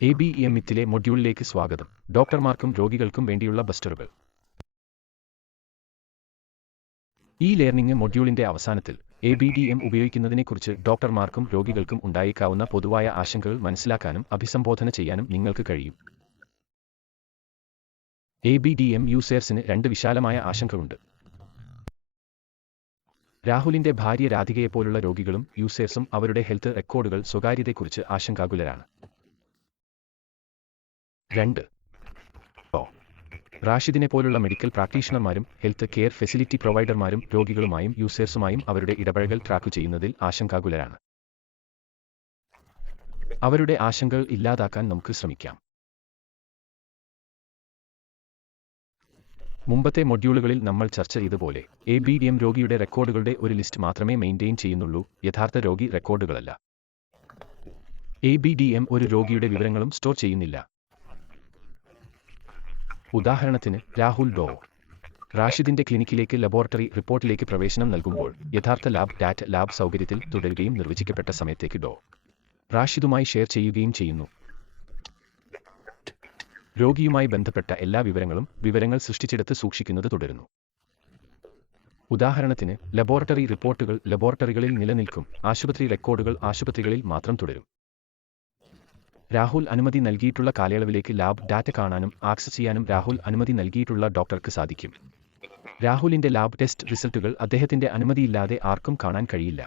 A B M മിത്തിലെ മൊഡ്യൂളിലേക്ക് സ്വാഗതം. ഡോക്ടർമാർക്കും രോഗികൾക്കും വേണ്ടിയുള്ള ബസ്റ്ററുകൾ. ഈ ലേർണിംഗ് മൊഡ്യൂളിന്റെ അവസാനത്തിൽ എ ബി ഡി എം ഉപയോഗിക്കുന്നതിനെക്കുറിച്ച് ഡോക്ടർമാർക്കും രോഗികൾക്കും ഉണ്ടായേക്കാവുന്ന പൊതുവായ ആശങ്കകൾ മനസ്സിലാക്കാനും അഭിസംബോധന ചെയ്യാനും നിങ്ങൾക്ക് കഴിയും. എ ബി ഡി എം യൂസേഴ്സിന് രണ്ട് വിശാലമായ ആശങ്കകളുണ്ട്. രാഹുലിന്റെ ഭാര്യ രാധികയെപ്പോലുള്ള രോഗികളും യൂസേഴ്സും അവരുടെ ഹെൽത്ത് റെക്കോർഡുകൾ സ്വകാര്യതയെക്കുറിച്ച് ആശങ്കാകുലരാണ്. രണ്ട്. ഓ. റാഷിദിനെ പോലുള്ള മെഡിക്കൽ പ്രാക്ടീഷണർമാരും ഹെൽത്ത് കെയർ ഫെസിലിറ്റി പ്രൊവൈഡർമാരും രോഗികളുമായും യൂസേഴ്സുമായും അവരുടെ ഇടപഴകൽ ട്രാക്ക് ചെയ്യുന്നതിൽ ആശങ്കാകുലരാണ്. അവരുടെ ആശങ്കകൾ ഇല്ലാതാക്കാൻ നമുക്ക് ശ്രമിക്കാം. മുമ്പത്തെ മൊഡ്യൂളുകളിൽ നമ്മൾ ചർച്ച ചെയ്തപോലെ എ ബി ഡി എം രോഗിയുടെ റെക്കോർഡുകളുടെ ഒരു ലിസ്റ്റ് മാത്രമേ മെയിന്റെയിൻ ചെയ്യുന്നുള്ളൂ യഥാർത്ഥ രോഗി റെക്കോർഡുകളല്ല. എ ബി ഡി എം ഒരു രോഗിയുടെ വിവരങ്ങളും സ്റ്റോർ ചെയ്യുന്നില്ല. ഉദാഹരണത്തിന് രാഹുൽ ഡോ റാഷിദിന്റെ ക്ലിനിക്കിലേക്ക് ലബോറട്ടറി റിപ്പോർട്ടിലേക്ക് പ്രവേശനം നൽകുമ്പോൾ യഥാർത്ഥ ലാബ് ഡാറ്റ ലാബ് സൗകര്യത്തിൽ തുടരുകയും നിർവചിക്കപ്പെട്ട സമയത്തേക്ക് ഡോ. റാഷിദുമായി ഷെയർ ചെയ്യുകയും ചെയ്യുന്നു. രോഗിയുമായി ബന്ധപ്പെട്ട എല്ലാ വിവരങ്ങളും വിവരങ്ങൾ സൃഷ്ടിച്ചെടുത്ത് സൂക്ഷിക്കുന്നത് തുടരുന്നു. ഉദാഹരണത്തിന് ലബോറട്ടറി റിപ്പോർട്ടുകൾ ലബോറട്ടറികളിൽ നിലനിൽക്കും. ആശുപത്രി റെക്കോർഡുകൾ ആശുപത്രികളിൽ മാത്രം തുടരും. രാഹുൽ അനുമതി നൽകിയിട്ടുള്ള കാലയളവിലേക്ക് ലാബ് ഡാറ്റ കാണാനും ആക്സസ് ചെയ്യാനും രാഹുൽ അനുമതി നൽകിയിട്ടുള്ള ഡോക്ടർക്ക് സാധിക്കും. രാഹുലിന്റെ ലാബ് ടെസ്റ്റ് റിസൾട്ടുകൾ അദ്ദേഹത്തിന്റെ അനുമതിയില്ലാതെ ആർക്കും കാണാൻ കഴിയില്ല.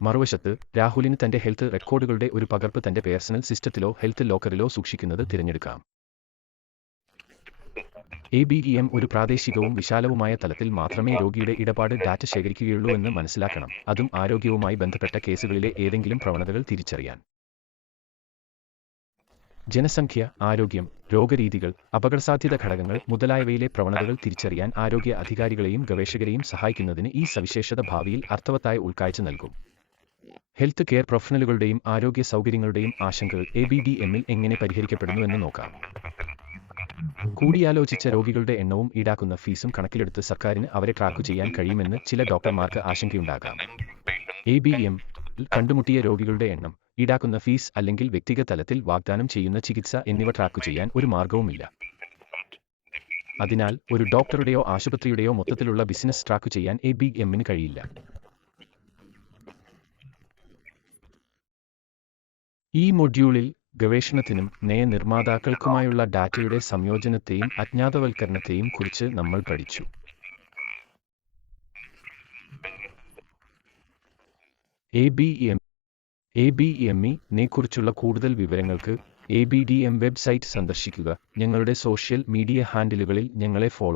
മറുവശത്ത് രാഹുലിന് തന്റെ ഹെൽത്ത് റെക്കോർഡുകളുടെ ഒരു പകർപ്പ് തന്റെ പേഴ്സണൽ സിസ്റ്റത്തിലോ ഹെൽത്ത് ലോക്കറിലോ സൂക്ഷിക്കുന്നത് തിരഞ്ഞെടുക്കാം. എ ബി ഇ എം ഒരു പ്രാദേശികവും വിശാലവുമായ തലത്തിൽ മാത്രമേ രോഗിയുടെ ഇടപാട് ഡാറ്റ ശേഖരിക്കുകയുള്ളൂ എന്ന് മനസ്സിലാക്കണം. അതും ആരോഗ്യവുമായി ബന്ധപ്പെട്ട കേസുകളിലെ ഏതെങ്കിലും പ്രവണതകൾ തിരിച്ചറിയാൻ. ജനസംഖ്യ ആരോഗ്യം രോഗരീതികൾ അപകടസാധ്യത ഘടകങ്ങൾ മുതലായവയിലെ പ്രവണതകൾ തിരിച്ചറിയാൻ ആരോഗ്യ അധികാരികളെയും ഗവേഷകരെയും സഹായിക്കുന്നതിന് ഈ സവിശേഷത ഭാവിയിൽ അർത്ഥവത്തായ ഉൾക്കാഴ്ച നൽകും. ഹെൽത്ത് കെയർ പ്രൊഫഷണലുകളുടെയും ആരോഗ്യ സൗകര്യങ്ങളുടെയും ആശങ്കകൾ എ ബി ഡി എമ്മിൽ എങ്ങനെ പരിഹരിക്കപ്പെടുന്നു എന്ന് നോക്കാം. കൂടിയാലോചിച്ച രോഗികളുടെ എണ്ണവും ഈടാക്കുന്ന ഫീസും കണക്കിലെടുത്ത് സർക്കാരിന് അവരെ ട്രാക്ക് ചെയ്യാൻ കഴിയുമെന്ന് ചില ഡോക്ടർമാർക്ക് ആശങ്കയുണ്ടാകാം. എ ബി എം കണ്ടുമുട്ടിയ രോഗികളുടെ എണ്ണം ഈടാക്കുന്ന ഫീസ് അല്ലെങ്കിൽ വ്യക്തിഗത തലത്തിൽ വാഗ്ദാനം ചെയ്യുന്ന ചികിത്സ എന്നിവ ട്രാക്ക് ചെയ്യാൻ ഒരു മാർഗവുമില്ല അതിനാൽ ഒരു ഡോക്ടറുടെയോ ആശുപത്രിയുടെയോ മൊത്തത്തിലുള്ള ബിസിനസ് ട്രാക്ക് ചെയ്യാൻ എ ബി എമ്മിന് കഴിയില്ല. ഈ മൊഡ്യൂളിൽ ഗവേഷണത്തിനും നയനിർമ്മാതാക്കൾക്കുമായുള്ള ഡാറ്റയുടെ സംയോജനത്തെയും അജ്ഞാതവൽക്കരണത്തെയും കുറിച്ച് നമ്മൾ പഠിച്ചു. A B M A B M E കുറിച്ചുള്ള കൂടുതൽ വിവരങ്ങൾക്ക് A B D M website സന്ദർശിക്കുക. ഞങ്ങളുടെ സോഷ്യൽ മീഡിയ ഹാൻഡിലുകളിൽ ഞങ്ങളെ ഫോളോ